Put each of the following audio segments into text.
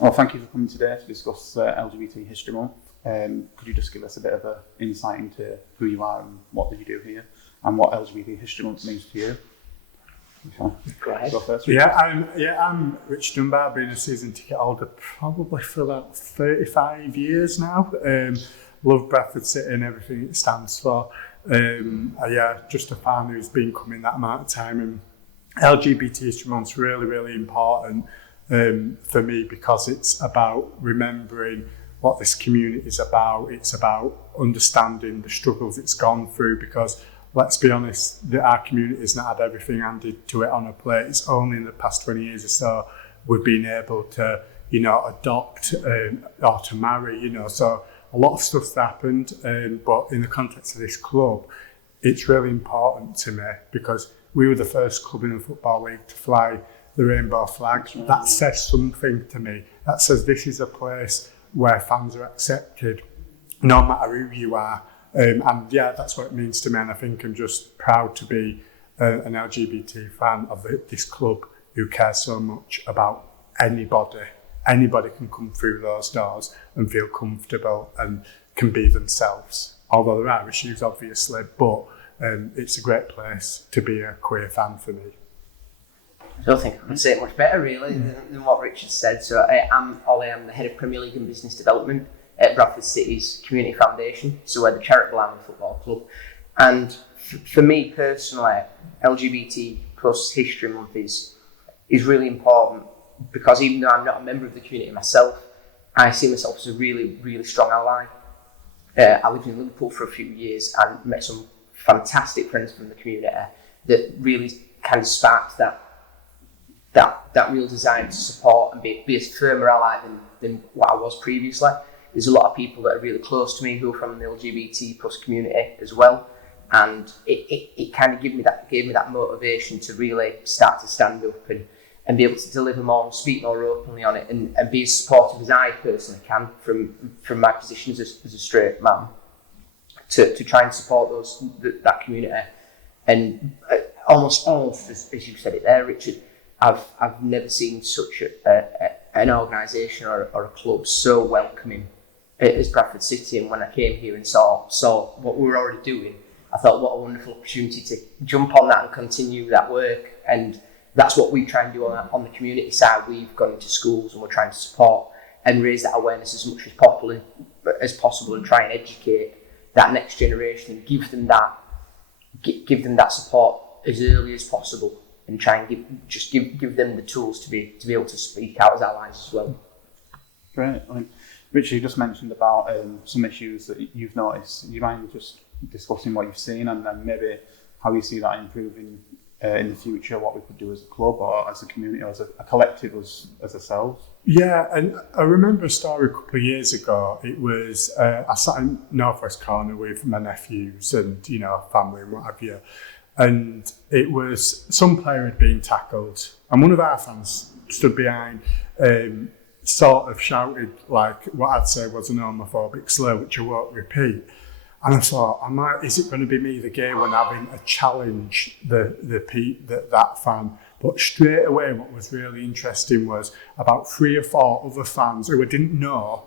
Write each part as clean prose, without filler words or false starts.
Well, thank you for coming today to discuss LGBT History Month. Could you just give us a bit of an insight into who you are and what you do here, and what LGBT History Month means to you? Okay. Go ahead. Go first. I'm Richard Dunbar. I've been a season ticket holder probably for about 35 years now. Love Bradford City and everything it stands for. Just a fan who's been coming that amount of time. And LGBT History Month's really, really important for me, because it's about remembering what this community is about. It's about understanding the struggles it's gone through, because let's be honest, our community has not had everything handed to it on a plate. It's only in the past 20 years or so we've been able to, adopt or to marry, so a lot of stuff's happened, but in the context of this club, it's really important to me, because we were the first club in the Football League to fly the rainbow flag. That says something to me. That says this is a place where fans are accepted, no matter who you are. That's what it means to me, and I think I'm just proud to be an LGBT fan of this club who cares so much about anybody. Anybody can come through those doors and feel comfortable and can be themselves. Although there are issues, obviously, but it's a great place to be a queer fan for me. I don't think I can say it much better, really, than what Richard said. So I'm Ollie, I'm the Head of Premier League and Business Development at Bradford City's Community Foundation, so we're the charitable arm of the football club. And for me personally, LGBT plus History Month is really important, because even though I'm not a member of the community myself, I see myself as a really, really strong ally. I lived in Liverpool for a few years and met some fantastic friends from the community that really kind of sparked that real desire to support and be a firmer ally than what I was previously. There's a lot of people that are really close to me who are from the LGBT plus community as well, and it kind of gave me that motivation to really start to stand up and be able to deliver more and speak more openly on it, and be as supportive as I personally can from my position as a straight man to try and support that community. And almost as you said it there, Richard, I've never seen such an organisation or a club so welcoming as Bradford City. And when I came here and saw what we were already doing, I thought, what a wonderful opportunity to jump on that and continue that work. And that's what we try and do on the community side. We've gone into schools and we're trying to support and raise that awareness as much as possible, and try and educate that next generation and give them that support as early as possible, and try and give them the tools to be able to speak out as allies as well. Great. Richard, you just mentioned about some issues that you've noticed. Do you mind just discussing what you've seen, and then maybe how you see that improving in the future, what we could do as a club or as a community or as a collective as ourselves? Yeah, and I remember a story a couple of years ago. It was, I sat in Northwest Corner with my nephews and, family and what have you. And it was some player had been tackled, and one of our fans stood behind, sort of shouted like what I'd say was an homophobic slur, which I won't repeat. And I thought, is it going to be me the gay one having a challenge that fan? But straight away, what was really interesting was about 3 or 4 other fans who I didn't know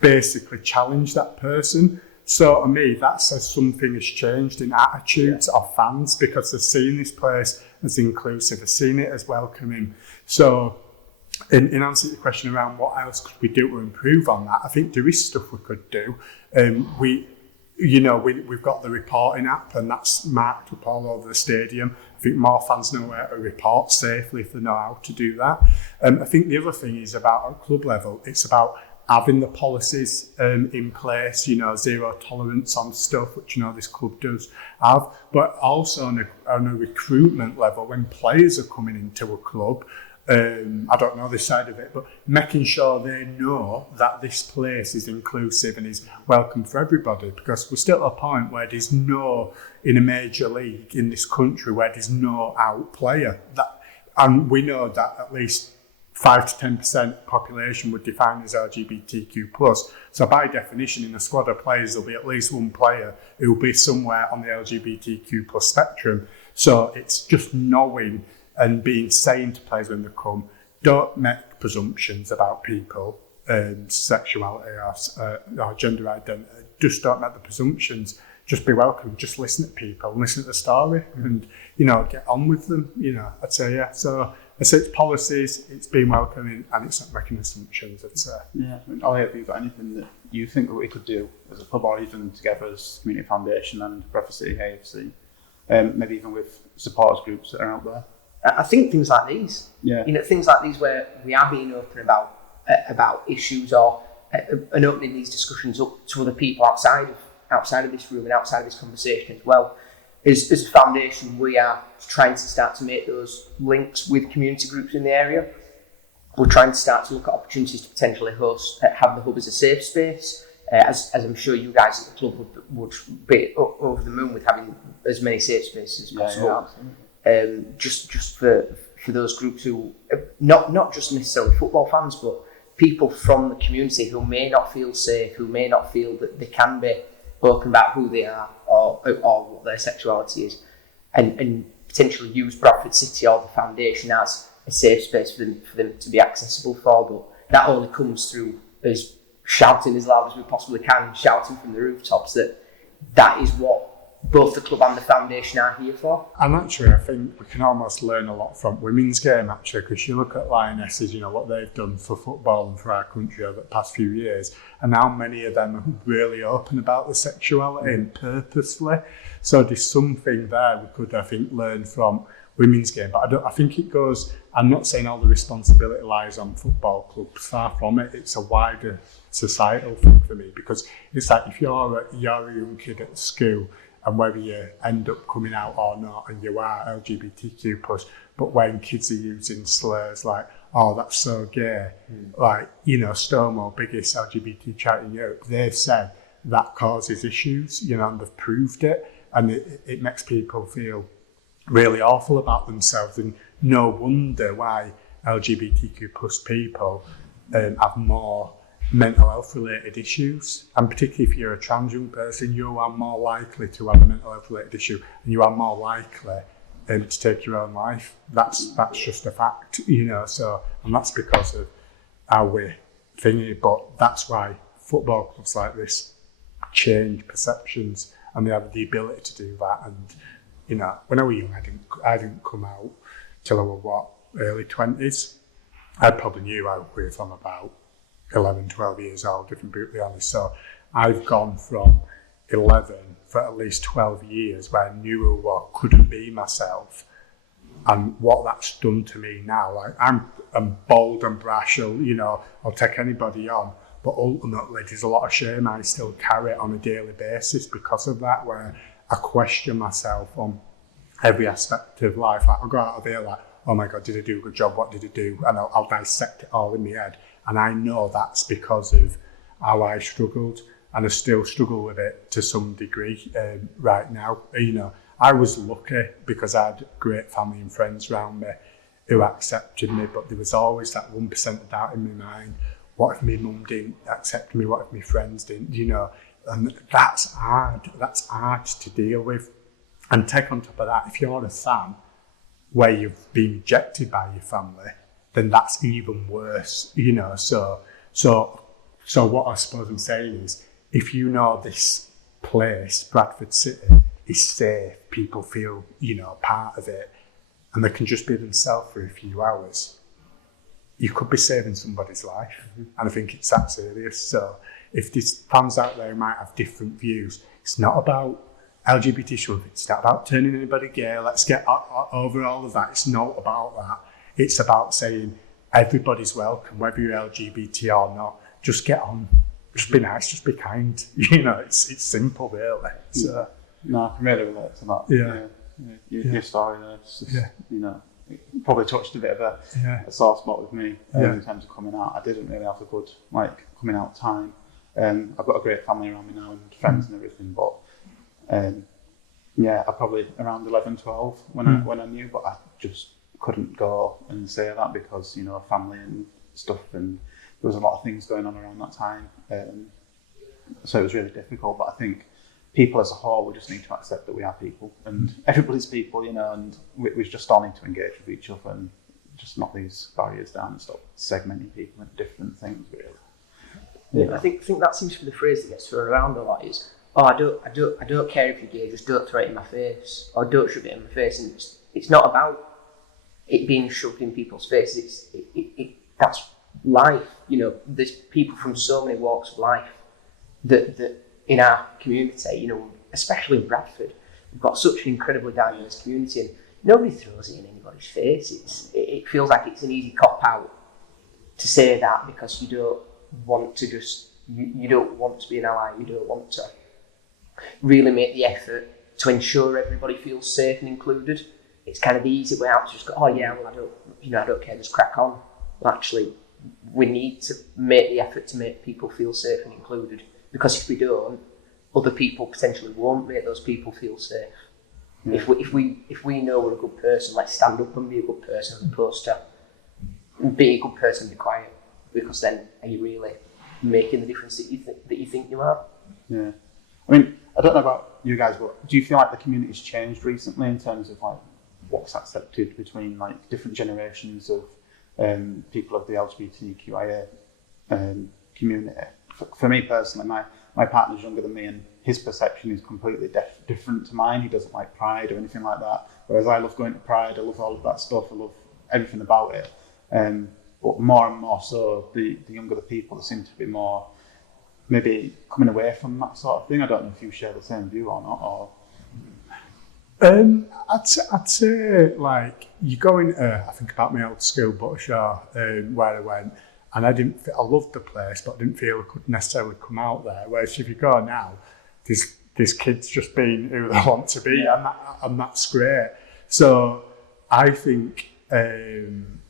basically challenged that person. So to me, that says something has changed in attitudes of fans, because they're seeing this place as inclusive, they're seeing it as welcoming. So in answer to the question around what else could we do to improve on that, I think there is stuff we could do. We've got the reporting app, and that's marked up all over the stadium. I think more fans know where to report safely if they know how to do that. I think the other thing is about at club level, it's about having the policies in place, zero tolerance on stuff, which this club does have, but also on a recruitment level, when players are coming into a club, I don't know this side of it, but making sure they know that this place is inclusive and is welcome for everybody, because we're still at a point where there's no, in a major league in this country, where there's no out player. And we know that at least 5 to 10% population would define as LGBTQ+. So by definition, in a squad of players, there'll be at least one player who will be somewhere on the LGBTQ+ spectrum. So it's just knowing and being saying to players when they come, don't make make presumptions about people, sexuality or gender identity. Just don't make the presumptions. Just be welcome. Just listen to people, listen to the story, and get on with them. I'd say So I'd say it's policies, it's being welcoming, and it's not making assumptions. I'd say. Yeah. Ollie, have you got anything that you think that we could do as a club, or even together as Community Foundation and Bradford City AFC, maybe even with supporters groups that are out there? I think things like these. Yeah. Things like these where we are being open about issues, or and opening these discussions up to other people outside of this room and outside of this conversation as well. As a foundation, we are trying to start to make those links with community groups in the area. We're trying to start to look at opportunities to potentially have the hub as a safe space, as I'm sure you guys at the club would be over the moon with having as many safe spaces as possible. Yeah, just for those groups who, not just necessarily football fans, but people from the community who may not feel safe, who may not feel that they can be open about who they are or what their sexuality is, and potentially use Bradford City or the foundation as a safe space for them to be accessible for. But that only comes through us shouting as loud as we possibly can, shouting from the rooftops that is what both the club and the foundation are here for. And actually, I think we can almost learn a lot from women's game, actually, because you look at Lionesses, what they've done for football and for our country over the past few years, and how many of them are really open about the sexuality and purposefully. So there's something there we could, I think, learn from women's game. But I think it goes, I'm not saying all the responsibility lies on football clubs, far from it. It's a wider societal thing for me, because it's like if you're a young kid at school, and whether you end up coming out or not, and you are LGBTQ+, but when kids are using slurs like, oh, that's so gay, like, Stonewall, biggest LGBT charity in Europe, they've said that causes issues, and they've proved it, and it makes people feel really awful about themselves, and no wonder why LGBTQ+ people have more mental health related issues, and particularly if you're a trans young person, you are more likely to have a mental health related issue, and you are more likely to take your own life. That's just a fact, so, and that's because of how we're thingy. But that's why football clubs like this change perceptions, and they have the ability to do that. And when I was young, I didn't come out till I was early 20s. I probably knew I was queer from about 11, 12 years old, if I'm brutally honest. So I've gone from 11 for at least 12 years where I knew I couldn't be myself. And what that's done to me now, like I'm bold and brash, I'll take anybody on. But ultimately, there's a lot of shame I still carry on a daily basis because of that, where I question myself on every aspect of life. Like, I'll go out of here like, oh my God, did I do a good job? What did I do? And I'll dissect it all in my head. And I know that's because of how I struggled, and I still struggle with it to some degree right now. I was lucky because I had great family and friends around me who accepted me, but there was always that 1% of doubt in my mind. What if my mum didn't accept me? What if my friends didn't? And that's hard. That's hard to deal with. And take on top of that, if you're a fan where you've been rejected by your family, then that's even worse, So what I suppose I'm saying is, if this place, Bradford City, is safe, people feel, part of it, and they can just be themselves for a few hours, you could be saving somebody's life. And I think it's that serious. So if there's fans out there who might have different views, it's not about LGBT stuff, it's not about turning anybody gay, let's get over all of that. It's not about that. It's about saying everybody's welcome, whether you're LGBT or not. Just get on, just be nice, just be kind. It's simple, really. So, no, I can really relate to that. Your story there, it's just, it probably touched a bit of a sore spot with me in terms of coming out. I didn't really have a good coming out time. I've got a great family around me now and friends and everything, but I probably around 11, 12 when I knew, but I just couldn't go and say that because family and stuff, and there was a lot of things going on around that time, so it was really difficult. But I think people as a whole, we just need to accept that we are people and everybody's people, and we just all need to engage with each other and just knock these barriers down and stop segmenting people into different things, really. Yeah, I think that seems to be the phrase that gets thrown around a lot is, oh, I don't care if you're gay, just don't throw it in my face, or don't shove it in my face. And it's not about it being shoved in people's faces. That's life. There's people from so many walks of life that in our community, especially in Bradford, we've got such an incredibly diverse community, and nobody throws it in anybody's face. It feels like it's an easy cop out to say that because you don't want to you don't want to be an ally. You don't want to really make the effort to ensure everybody feels safe and included. It's kind of the easy way out to just go, oh yeah, well I don't care, just crack on. Well, actually, we need to make the effort to make people feel safe and included, because if we don't, other people potentially won't make those people feel safe. Yeah. If we know we're a good person, let's stand up and be a good person, as opposed to be a good person and be quiet, because then are you really making the difference that you think you are? Yeah. I mean, I don't know about you guys, but do you feel like the community's changed recently in terms of like what's accepted between like different generations of people of the LGBTQIA community? For me personally, my partner's younger than me, and his perception is completely different to mine. He doesn't like Pride or anything like that, whereas I love going to Pride. I love all of that stuff. I love everything about it. But more and more so, the younger the people, they seem to be more maybe coming away from that sort of thing. I don't know if you share the same view or not. Or I'd say like you go into, I think about my old school, Buttershaw, where I went, and I loved the place, but I didn't feel I could necessarily come out there. Whereas if you go now, there's kids just being who they want to be, and that's great. So I think, I'm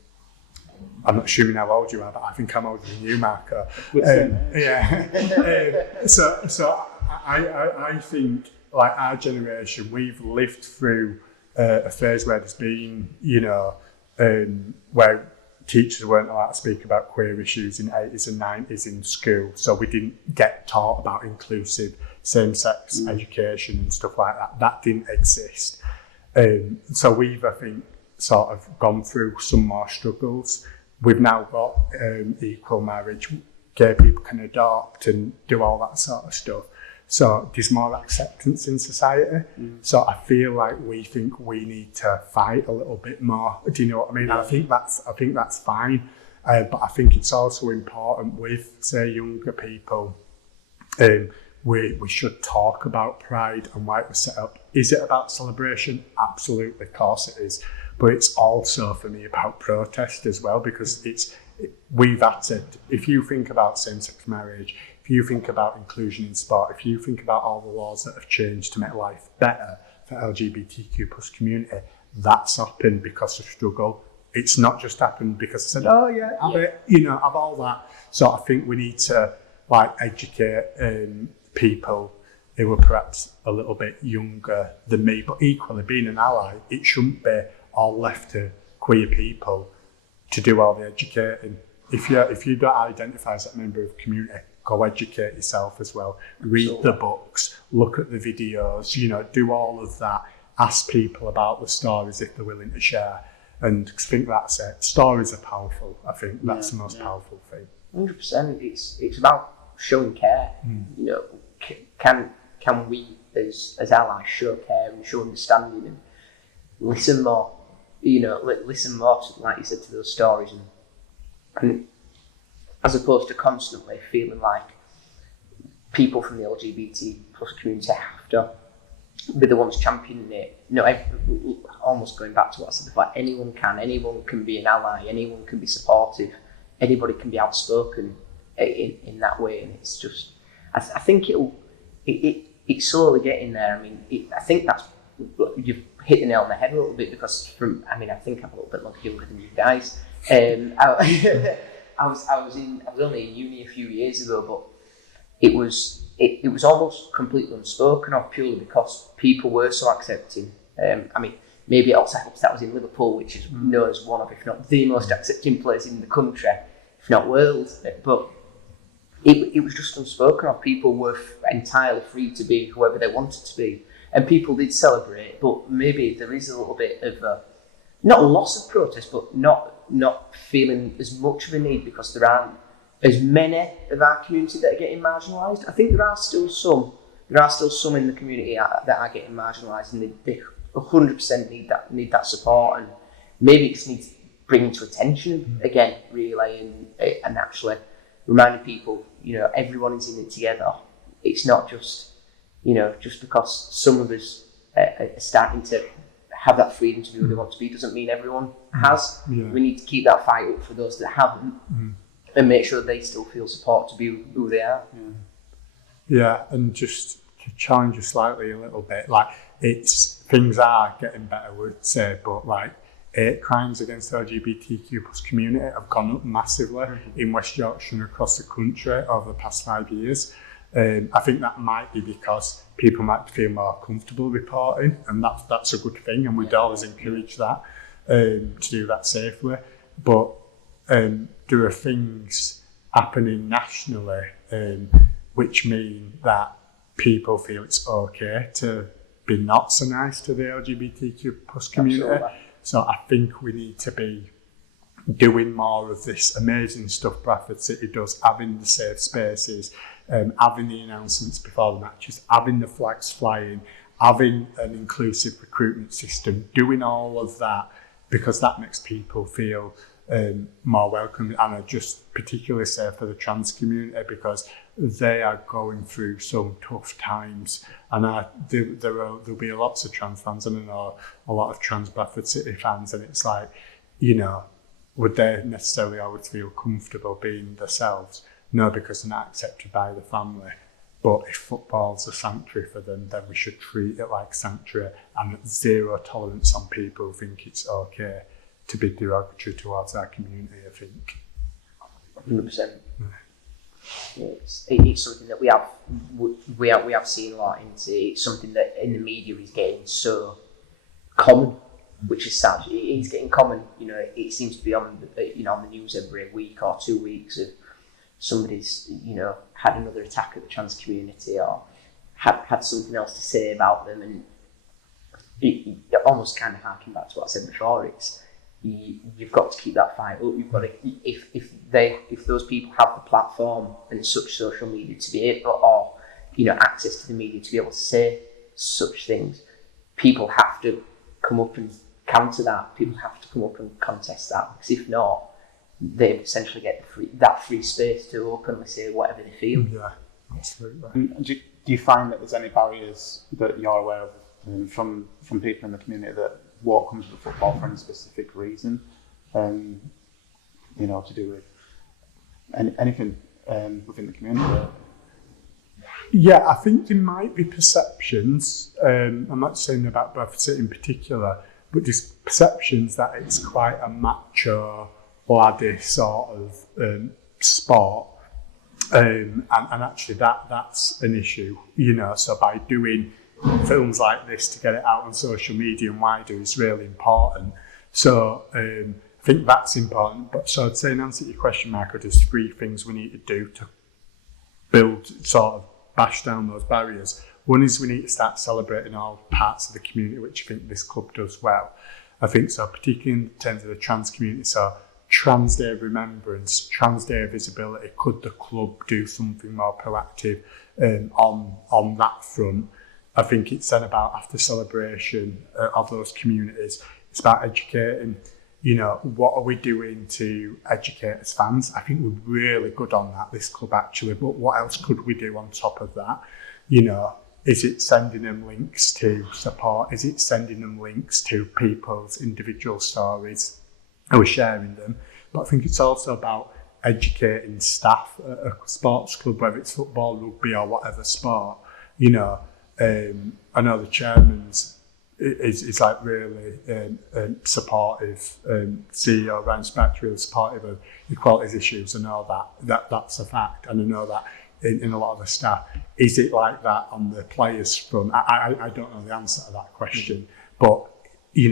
not assuming how old you are, but I think I'm older than you, Marco. So I think, like our generation, we've lived through a phase where there's been, where teachers weren't allowed to speak about queer issues in 80s and 90s in school. So we didn't get taught about inclusive same-sex education and stuff like that. That didn't exist. So we've, I think, sort of gone through some more struggles. We've now got equal marriage, gay people can adopt and do all that sort of stuff. So there's more acceptance in society. So I feel like we think we need to fight a little bit more. Do you know what I mean? And I think that's fine. But I think it's also important with, say, younger people. We should talk about Pride and why it was set up. Is it about celebration? Absolutely, of course it is. But it's also, for me, about protest as well, because we've had to, if you think about same-sex marriage, if you think about inclusion in sport, if you think about all the laws that have changed to make life better for LGBTQ plus community, that's happened because of struggle. It's not just happened because I said, oh yeah, have all that. So I think we need to educate people who are perhaps a little bit younger than me, but equally being an ally, it shouldn't be all left to queer people to do all the educating. If you don't identify as a member of the community, go educate yourself as well. Read the books, look at the videos, do all of that. Ask people about the stories if they're willing to share. And I think that's it. Stories are powerful. I think that's the most powerful thing. 100%. It's about showing care. Can we as allies show care and show understanding and listen more? Listen more to, like you said, to those stories, and as opposed to constantly feeling like people from the LGBT plus community have to be the ones championing it. Almost going back to what I said before, anyone can be an ally, anyone can be supportive, anybody can be outspoken in that way, and it's just, I think it's slowly getting there. I mean, I think that's, you've hit the nail on the head a little bit, because I think I'm a little bit younger than you guys. I was only in uni a few years ago, but it was almost completely unspoken of, purely because people were so accepting. Maybe it also helps that I was in Liverpool, which is known as one of, if not the most accepting place in the country, if not world. But it was just unspoken of. People were entirely free to be whoever they wanted to be. And people did celebrate, but maybe there is a little bit of not a loss of protest, but not not feeling as much of a need because there aren't as many of our community that are getting marginalised. I think there are still some in the community that are getting marginalised, and they 100% need that support, and maybe it just needs bringing to attention again, really, and actually reminding people, everyone is in it together. It's not just, just because some of us are starting to have that freedom to be who they want to be doesn't mean everyone has. Yeah. We need to keep that fight up for those that haven't, and make sure they still feel support to be who they are. Yeah, and just to challenge you slightly a little bit, things are getting better, would say, but hate crimes against the LGBTQ plus community have gone up massively in West Yorkshire and across the country over the past 5 years. I think that might be because people might feel more comfortable reporting, and that's a good thing, and we'd always encourage that, to do that safely. But there are things happening nationally which mean that people feel it's okay to be not so nice to the LGBTQ plus community. Absolutely. So I think we need to be doing more of this amazing stuff Bradford City does, having the safe spaces, having the announcements before the matches, having the flags flying, having an inclusive recruitment system, doing all of that, because that makes people feel more welcome. And I just particularly say for the trans community, because they are going through some tough times, and there'll be lots of trans fans, and I know a lot of trans Bradford City fans, and it's would they necessarily always feel comfortable being themselves? No, because they're not accepted by the family. But if football's a sanctuary for them, then we should treat it like sanctuary, and zero tolerance on people who think it's okay to be derogatory towards our community, I think. 100%. It's something that we have seen a lot. It's something that in the media is getting so common, which is sad. It's getting common. It seems to be on the news every week or 2 weeks of somebody's had another attack at the trans community or had something else to say about them, and it almost kind of harking back to what I said before. You've got to keep that fight up. You've got to, if those people have the platform and such social media to be able, or access to the media to be able to say such things, people have to come up and counter that. People have to come up and contest that, because if not, they essentially get that free space to openly say whatever they feel. Yeah, absolutely. And do you find that there's any barriers that you're aware of from people in the community that won't come to the football for any specific reason, to do with anything within the community? Yeah, I think there might be perceptions. I'm not saying about Bradford City in particular, but just perceptions that it's quite a macho, laddie sort of sport, and actually that's an issue. So by doing films like this to get it out on social media and wider is really important. So I think that's important. But so I'd say, in answer to your question, Michael, there's 3 things we need to do to build, sort of bash down those barriers. One is we need to start celebrating all parts of the community, which I think this club does well. I think so, particularly in terms of the trans community. So Trans Day of Remembrance, Trans Day of Visibility, could the club do something more proactive on that front? I think it's then about, after celebration of those communities, it's about educating, what are we doing to educate as fans? I think we're really good on that, this club actually, but what else could we do on top of that? Is it sending them links to support? Is it sending them links to people's individual stories? Are we sharing them? But I think it's also about educating staff at a sports club, whether it's football, rugby or whatever sport. I know the chairman's is really supportive. CEO Ryan Spector really supportive of equalities issues. I know that's a fact, and I know that in a lot of the staff. Is it like that on the players front? I don't know the answer to that question, but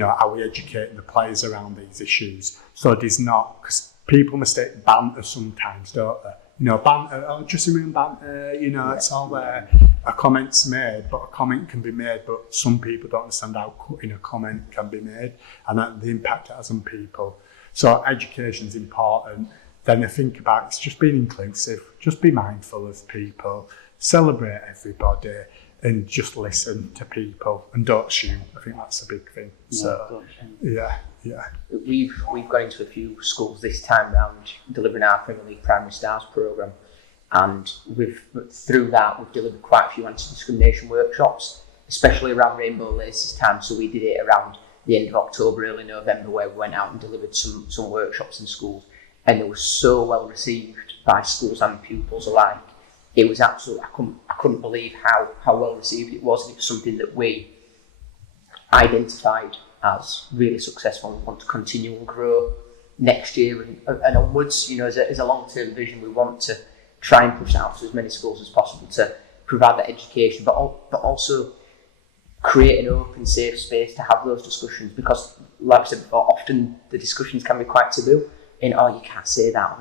are we educating the players around these issues? So it is not, because people mistake banter sometimes, don't they? Banter, dressing room banter, it's all there. A comment's made, but a comment can be made, but some people don't understand how cutting a comment can be made and the impact it has on people. So education's important. Then I think about it's just being inclusive, just be mindful of people, celebrate everybody, and just listen to people and don't assume. I think that's a big thing. Yeah. We've gone into a few schools this time round delivering our Premier League Primary Stars programme, and through that we've delivered quite a few anti-discrimination workshops, especially around Rainbow Laces time. So we did it around the end of October, early November, where we went out and delivered some workshops in schools, and it was so well received by schools and pupils alike. It was absolutely, I couldn't believe how well received it was, and it was something that we identified as really successful and want to continue and grow next year and onwards. As a long-term vision, we want to try and push out to as many schools as possible to provide that education, but also create an open, safe space to have those discussions, because, like I said before, often the discussions can be quite taboo. You can't say that,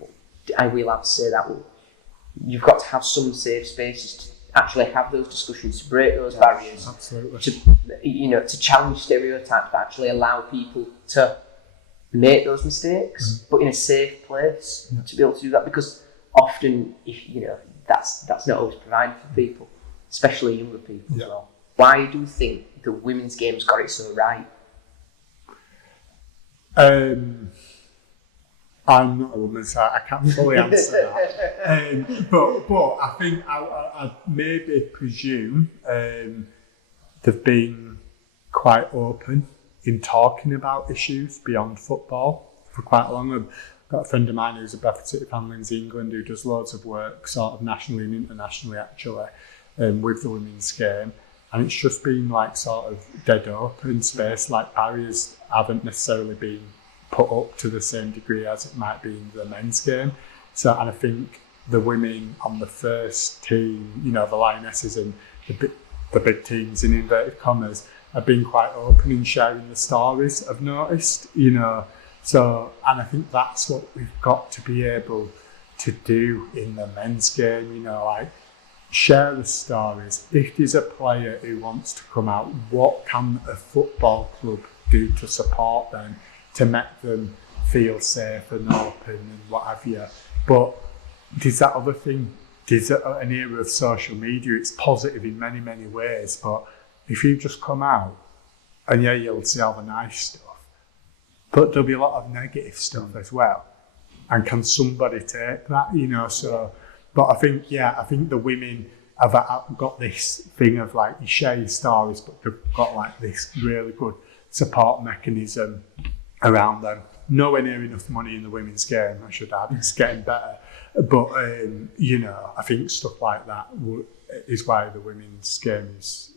or are we allowed to say that? Well, you've got to have some safe spaces to actually have those discussions, to break those barriers, absolutely. To challenge stereotypes, but actually allow people to make those mistakes, but in a safe place to be able to do that, because often, that's not always provided for people, especially younger people as well. Why do you think the women's game's got it so right? I'm not a woman, so I can't fully answer that. But I think I maybe presume they've been quite open in talking about issues beyond football for quite a long time. I've got a friend of mine who's a Bradford City fan in England who does loads of work, sort of nationally and internationally actually, with the women's game. And it's just been like sort of dead open space, like barriers haven't necessarily been put up to the same degree as it might be in the men's game. So, and I think the women on the first team, the Lionesses and the big teams in inverted commas, have been quite open in sharing the stories, I've noticed, So, and I think that's what we've got to be able to do in the men's game, share the stories. If there's a player who wants to come out, what can a football club do to support them, to make them feel safe and open and what have you? But there's that other thing, there's an era of social media. It's positive in many, many ways, but if you just come out, and you'll see all the nice stuff, but there'll be a lot of negative stuff as well. And can somebody take that, so... But I think the women have got this thing of like, you share your stories, but they've got like this really good support mechanism around them. Nowhere near enough money in the women's game, I should add. It's getting better. But, I think stuff like that is why the women's game is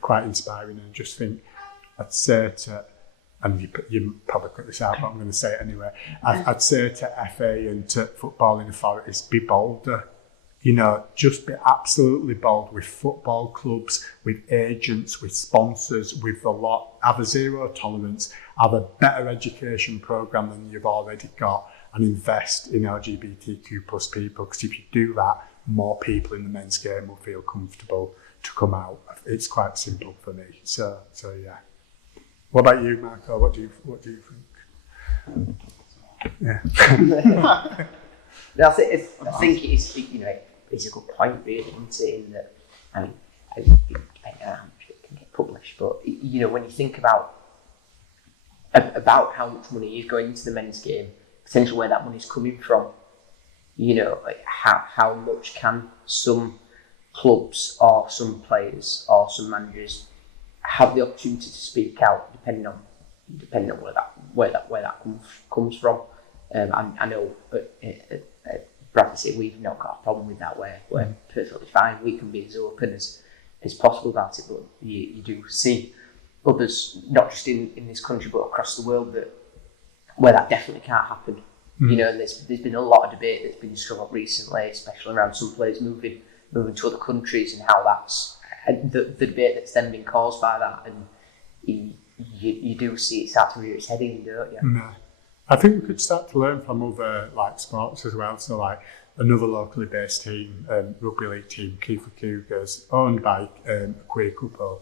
quite inspiring. And I just think I'd say to, and you probably cut this out, but I'm going to say it anyway. I'd say to FA and to footballing authorities, be bolder. Just be absolutely bold with football clubs, with agents, with sponsors, with the lot. Have a zero tolerance, have a better education programme than you've already got, and invest in LGBTQ plus people. Because if you do that, more people in the men's game will feel comfortable to come out. It's quite simple for me. So yeah. What about you, Marco? What do you think? Yeah. I think it's a good point, really, isn't it? In that, depending on how much it can get published, but when you think about how much money is going into the men's game, potentially where that money is coming from, how much can some clubs or some players or some managers have the opportunity to speak out, depending on where that comes from. I know at Bradford City we've not got a problem with that. We're perfectly fine. We can be as open as possible about it. But you do see others, not just in this country but across the world, where that definitely can't happen. And there's been a lot of debate that's been struck up recently, especially around some players moving to other countries and how that's the debate that's then been caused by that, and you do see it start to rear its head in, don't you? No. I think we could start to learn from other sports as well. So another locally based team, rugby league team, Kiefer Cougars, owned by a queer couple,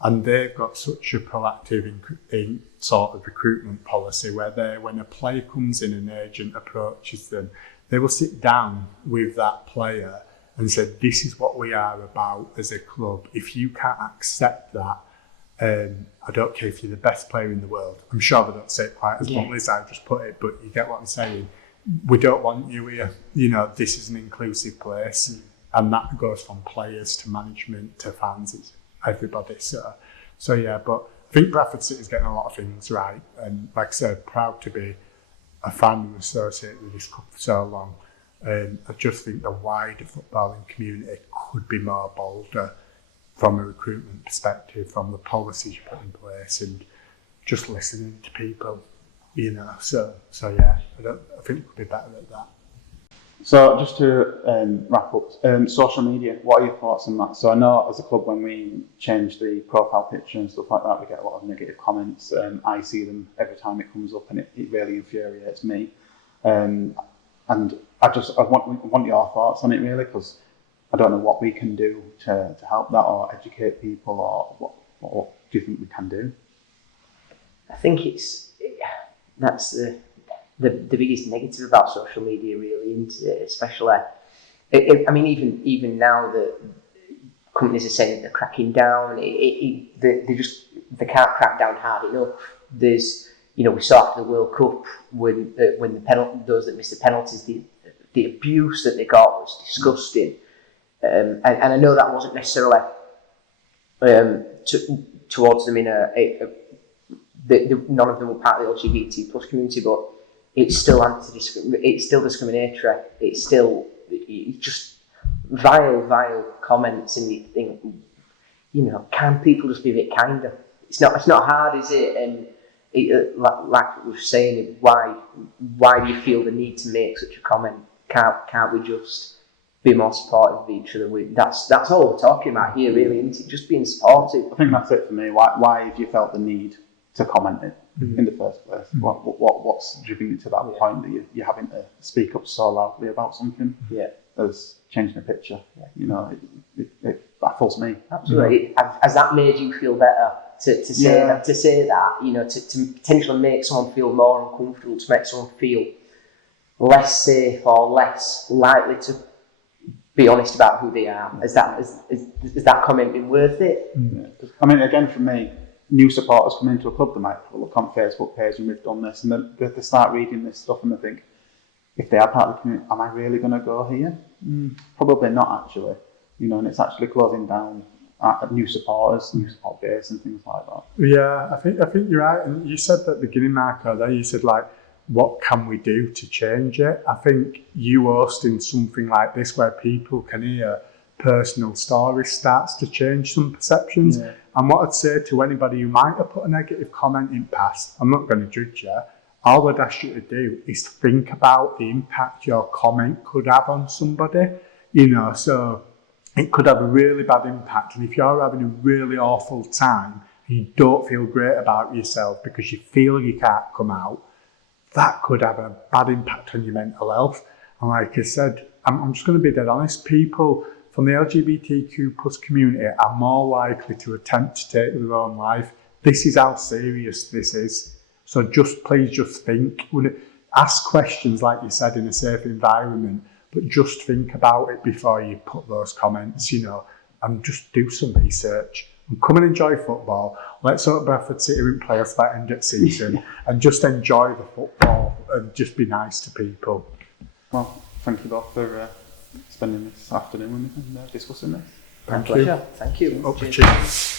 And they've got such a proactive in sort of recruitment policy where when a player comes in, an agent approaches them, they will sit down with that player and say, this is what we are about as a club. If you can't accept that, I don't care if you're the best player in the world. I'm sure they don't say it quite as bluntly as I just put it, but you get what I'm saying. We don't want you here. You know, this is an inclusive place. And that goes from players to management to fans. It's everybody. So yeah, but I think Bradford City's getting a lot of things right. And like I said, proud to be a fan and associated with this club for so long. I just think the wider footballing community could be more bolder from a recruitment perspective, from the policies you put in place, and just listening to people, you know. So yeah, I think we could be better at that. So just to wrap up, social media, what are your thoughts on that? So I know as a club, when we change the profile picture and stuff like that, we get a lot of negative comments. I see them every time it comes up, and it really infuriates me. And I want your thoughts on it, really, because I don't know what we can do to help that or educate people, or what do you think we can do? I think that's the biggest negative about social media, really, isn't it? Especially, I mean, even now that companies are saying that they're cracking down, they can't crack down hard enough. There's, you know, we saw after the World Cup when those that missed the penalties, the abuse that they got was disgusting. And I know that wasn't necessarily towards them in none of them were part of the LGBT plus community, but it's still it's still discriminatory. It's just vile comments, and you think, you know, can people just be a bit kinder? It's not hard, is it? And like we were saying, why do you feel the need to make such a comment? Can't we just be more supportive of each other? That's all we're talking about here, really, isn't it? Just being supportive. I think that's it for me. Why have you felt the need to comment it in the first place? What's driven you to that point that you're having to speak up so loudly about something as changing a picture? You know, it baffles me. Absolutely. You know? Has that made you feel better to say that? You know, to potentially make someone feel more uncomfortable, to make someone feel less safe or less likely to be honest about who they are? Has that comment been worth it? I mean, again, for me, new supporters come into a club, they might have a look on Facebook page and we've done this, and they start reading this stuff and they think, if they are part of the community, am I really going to go here? Probably not, actually. You know, and it's actually closing down new supporters, new support base and things like that. Yeah, I think you're right. And you said at the beginning, Marco, there you said, like, what can we do to change it? I think you hosting something like this where people can hear personal stories starts to change some perceptions. Yeah. And what I'd say to anybody who might have put a negative comment in past, I'm not going to judge you. All I'd ask you to do is think about the impact your comment could have on somebody. You know, so it could have a really bad impact. And if you're having a really awful time and you don't feel great about yourself because you feel you can't come out, that could have a bad impact on your mental health. And like I said, I'm just going to be dead honest. People from the LGBTQ plus community are more likely to attempt to take their own life. This is how serious this is. So please just think. Ask questions, like you said, in a safe environment, but just think about it before you put those comments, you know, and just do some research. And come and enjoy football. Let's hope Bradford City won't play us that end of season and just enjoy the football and just be nice to people. Well, thank you both for spending this afternoon and discussing this. Thank you. Thank you. Cheers.